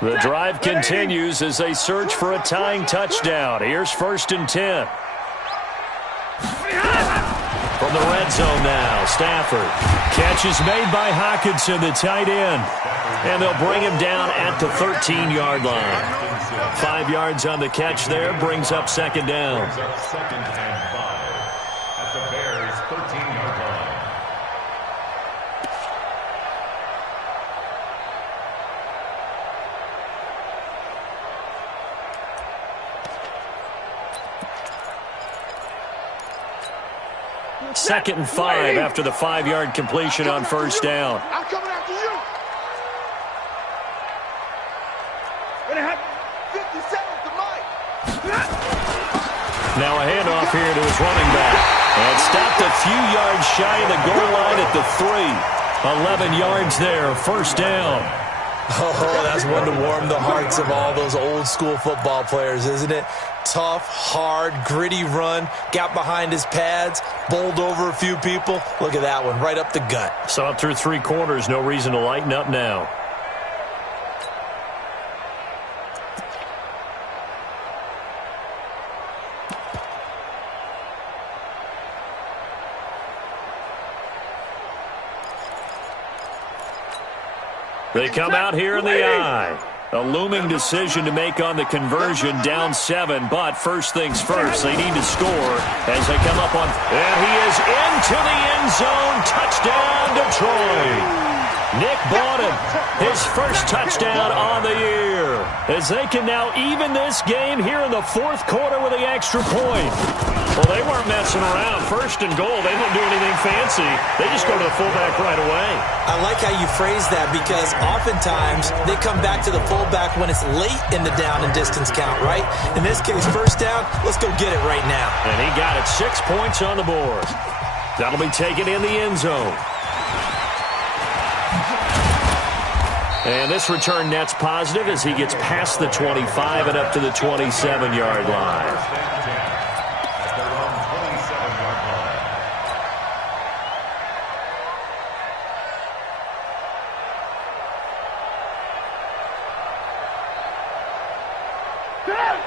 The drive continues as they search for a tying touchdown. Here's 1st and 10. From the red zone now, Stafford. Catch is made by Hawkinson, the tight end. And they'll bring him down at the 13-yard line. 5 yards on the catch there, brings up 2nd down. Brings up 2nd and 5 at the Bears' 13-yard line. Second and 5 after the 5-yard completion on first down. I'm coming after you. 57 to Mike. Now a handoff here to his running back. And stopped a few yards shy of the goal line at the 3. 11 yards there, first down. Oh, that's one to warm the hearts of all those old school football players, isn't it? Tough, hard, gritty run, got behind his pads, bowled over a few people. Look at that one, right up the gut. Saw it through 3 quarters, no reason to lighten up now. They come out here in the eye. A looming decision to make on the conversion, down 7, but first things first, they need to score as they come up on, and he is into the end zone. Touchdown, Detroit. Nick Bawden, his first touchdown on the year, as they can now even this game here in the 4th quarter with the extra point. Well, they weren't messing around. 1st and goal, they don't do anything fancy. They just go to the fullback right away. I like how you phrase that because oftentimes they come back to the fullback when it's late in the down and distance count, right? In this case, first down, let's go get it right now. And he got it, 6 points on the board. That'll be taken in the end zone. And this return net's positive as he gets past the 25 and up to the 27-yard line.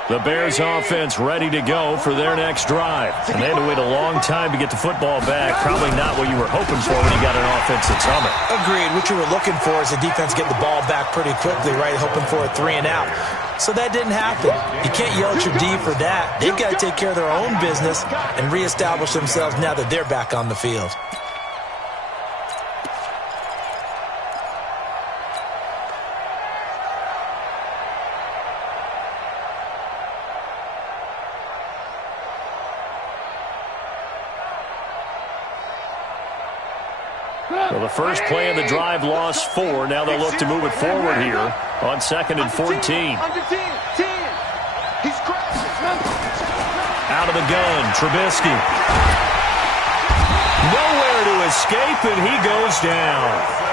The Bears offense ready to go for their next drive. And they had to wait a long time to get the football back. Probably not what you were hoping for when you got an offense that's humming. Agreed. What you were looking for is the defense getting the ball back pretty quickly, right? Hoping for a 3 and out. So that didn't happen. You can't yell at your D for that. They've got to take care of their own business and reestablish themselves now that they're back on the field. Well, the first play of the drive lost 4. Now they'll look to move it forward here on 2nd and 14. Out of the gun, Trubisky. Nowhere to escape, and he goes down.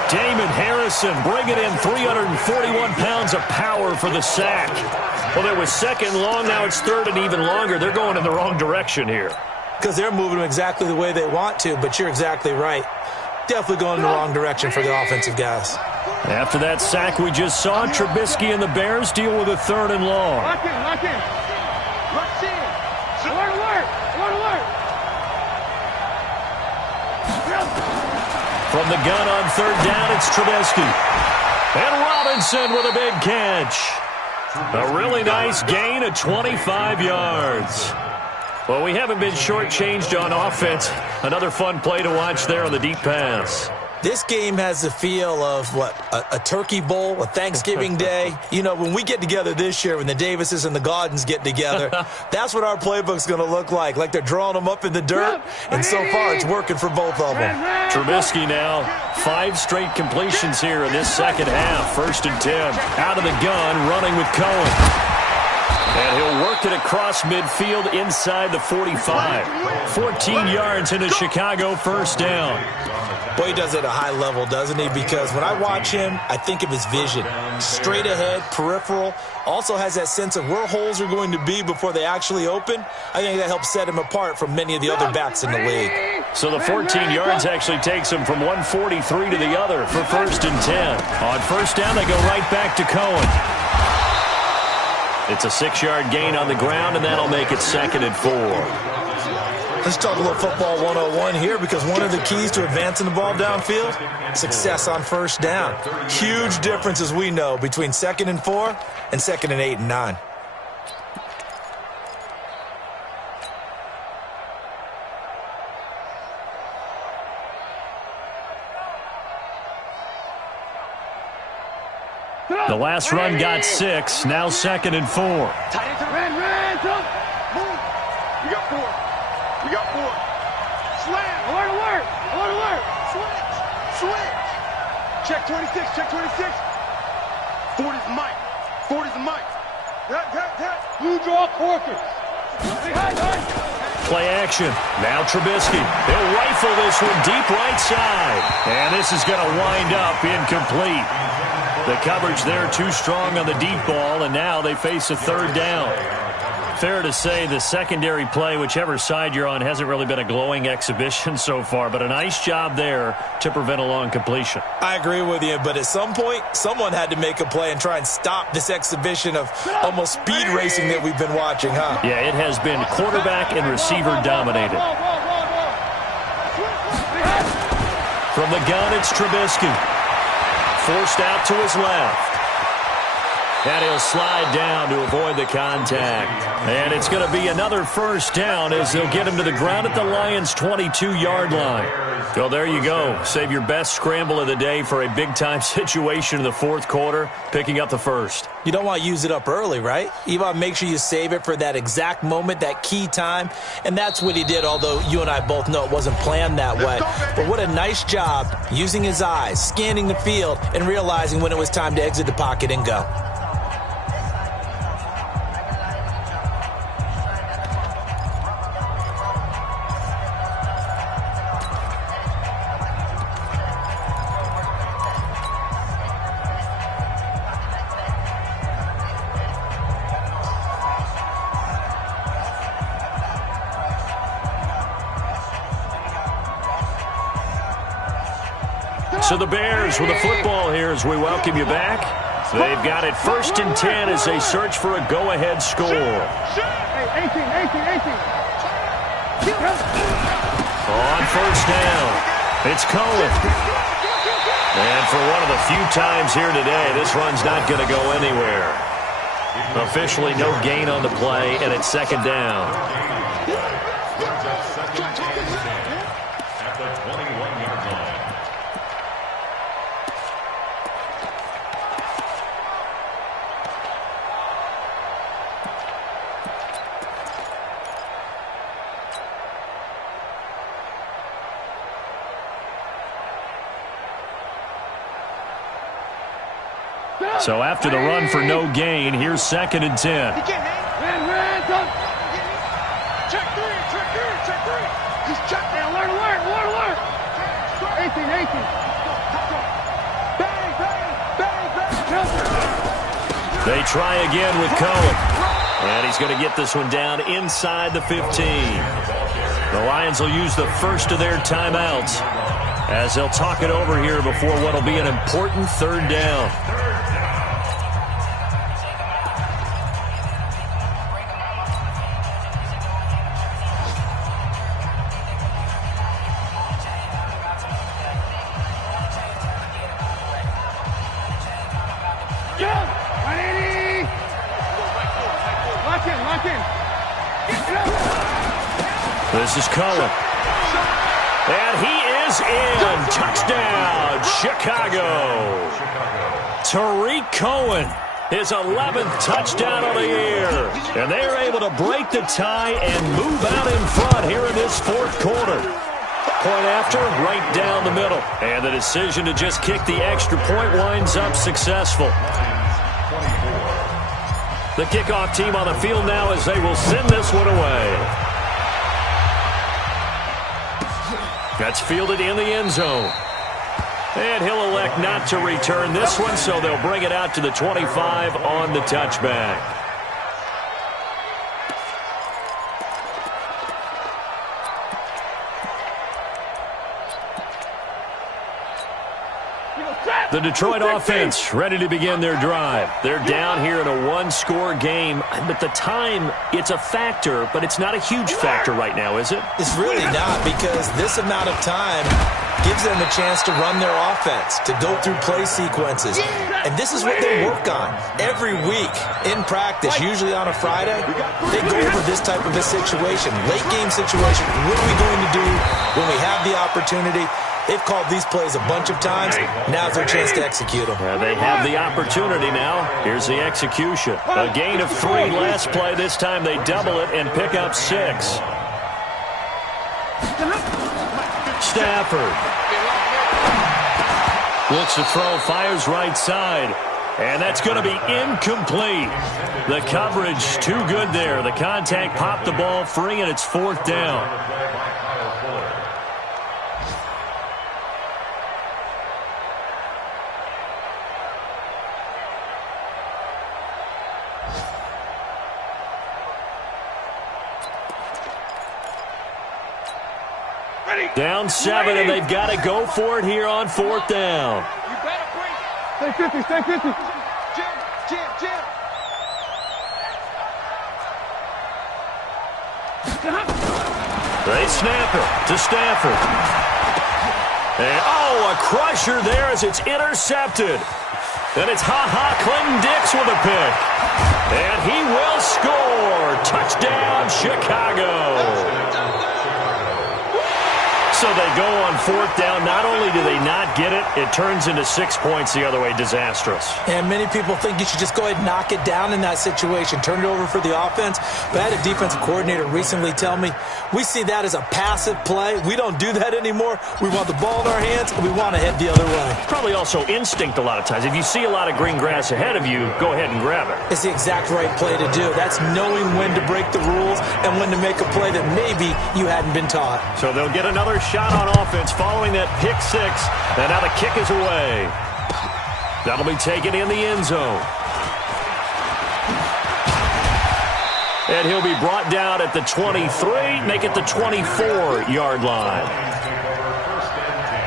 Damon Harrison bringing in 341 pounds of power for the sack. Well, it was 2nd long, now it's 3rd and even longer. They're going in the wrong direction here. Because they're moving them exactly the way they want to, but you're exactly right. Definitely going in the wrong direction for the offensive guys. After that sack we just saw, Trubisky and the Bears deal with a 3rd and long. Lock in, lock in. Lock in. Alert, alert, alert, alert. From the gun on 3rd down, it's Trubisky. And Robinson with a big catch. A really nice gain of 25 yards. Well, we haven't been shortchanged on offense. Another fun play to watch there on the deep pass. This game has the feel of, what, a turkey bowl, a Thanksgiving day. You know, when we get together this year, when the Davises and the Gaudens get together, that's what our playbook's going to look like they're drawing them up in the dirt, and so far it's working for both of them. Trubisky now, 5 straight completions here in this second half. 1st and 10. Out of the gun, running with Cohen. And he'll work it across midfield inside the 45. 14 yards into Chicago, 1st down. Boy, he does it at a high level, doesn't he? Because when I watch him, I think of his vision. Straight ahead, peripheral. Also has that sense of where holes are going to be before they actually open. I think that helps set him apart from many of the other backs in the league. So the 14 yards actually takes him from 143 to the other for 1st and 10. On 1st down, they go right back to Cohen. It's a 6-yard gain on the ground, and that'll make it 2nd and 4. Let's talk a little football 101 here, because one of the keys to advancing the ball downfield, success on 1st down. Huge difference, as we know, between 2nd and 4 and 2nd and 8 and 9. The last run got 6, now 2nd and 4. Ran, jump. Move. We got 4. We got 4. Slam. Alert, alert, alert, alert. Switch. Switch. Check 26. Check 26. 40's the mic. 40's the mic. Blue draw quarters. Play action. Now Trubisky. He'll rifle this one deep right side. And this is going to wind up incomplete. The coverage there too strong on the deep ball, and now they face a 3rd down. Fair to say the secondary play, whichever side you're on, hasn't really been a glowing exhibition so far, but a nice job there to prevent a long completion. I agree with you, but at some point, someone had to make a play and try and stop this exhibition of almost speed racing that we've been watching, huh? Yeah, it has been quarterback and receiver dominated. From the gun, it's Trubisky. Forced out to his left. And he'll slide down to avoid the contact. And it's going to be another 1st down as they'll get him to the ground at the Lions' 22-yard line. Well, there you go. Save your best scramble of the day for a big-time situation in the 4th quarter, picking up the 1st. You don't want to use it up early, right? You want to make sure you save it for that exact moment, that key time. And that's what he did, although you and I both know it wasn't planned that way. But what a nice job using his eyes, scanning the field, and realizing when it was time to exit the pocket and go. So the Bears with the football here as we welcome you back. They've got it 1st and 10 as they search for a go-ahead score. Hey, 18. On 1st down, it's Cohen. And for one of the few times here today, this run's not going to go anywhere. Officially no gain on the play, and it's 2nd down. At the 21-yard line. So after the run for no gain, here's 2nd and 10. Ran, come. Check three. He's check now. Alert. 18. Bang. They try again with Cohen. And he's going to get this one down inside the 15. The Lions will use the first of their timeouts as they'll talk it over here before what will be an important 3rd down. This is Cohen. And he is in. Touchdown, Chicago. Tariq Cohen, his 11th touchdown of the year. And they're able to break the tie and move out in front here in this 4th quarter. Point after, right down the middle. And the decision to just kick the extra point winds up successful. The kickoff team on the field now as they will send this one away. That's fielded in the end zone. And he'll elect not to return this one, so they'll bring it out to the 25 on the touchback. The Detroit offense ready to begin their drive. They're down here in a 1-score game. But the time, it's a factor, but it's not a huge factor right now, is it? It's really not, because this amount of time gives them a chance to run their offense, to go through play sequences. And this is what they work on every week in practice, usually on a Friday. They go over this type of a situation, late game situation. What are we going to do when we have the opportunity? They've called these plays a bunch of times. Now's their chance to execute them. They have the opportunity now. Here's the execution. A gain of 3 last play. This time they double it and pick up 6. Stafford looks to throw, fires right side. And that's going to be incomplete. The coverage too good there. The contact popped the ball free, and it's 4th down. Down 7, and they've got to go for it here on 4th down. Stay 50. Jim. They snap it to Stafford. And, a crusher there as it's intercepted. And it's Clinton Dix with a pick. And he will score. Touchdown, Chicago. So they go on 4th down. Not only do they not get it, it turns into 6 points the other way. Disastrous. And many people think you should just go ahead and knock it down in that situation. Turn it over for the offense. But I had a defensive coordinator recently tell me, we see that as a passive play. We don't do that anymore. We want the ball in our hands, and we want to head the other way. Probably also instinct a lot of times. If you see a lot of green grass ahead of you, go ahead and grab it. It's the exact right play to do. That's knowing when to break the rules and when to make a play that maybe you hadn't been taught. So they'll get another shot on offense following that pick 6. And now the kick is away. That'll be taken in the end zone. And he'll be brought down at the 23, make it the 24-yard line. First and 10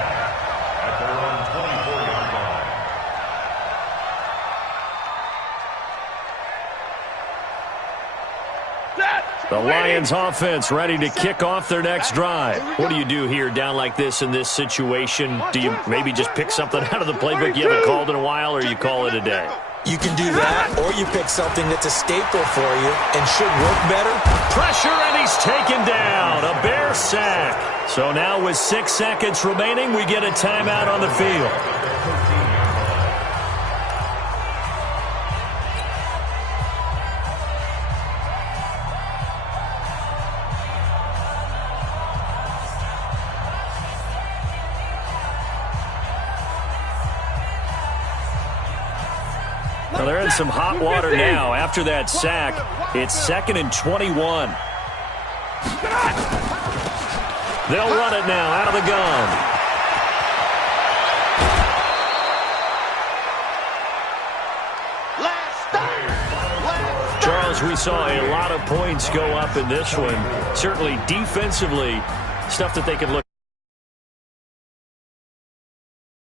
at their own 24-yard line. The Lions offense ready to kick off their next drive. What do you do here down like this in this situation? Do you maybe just pick something out of the playbook you haven't called in a while, or you call it a day? You can do that, or you pick something that's a staple for you and should work better. Pressure, and he's taken down. A Bear sack. So now with 6 seconds remaining, we get a timeout on the field. Well, they're in some hot water now. After that sack, it's 2nd and 21. They'll run it now out of the gun. Charles, we saw a lot of points go up in this one. Certainly defensively, stuff that they could look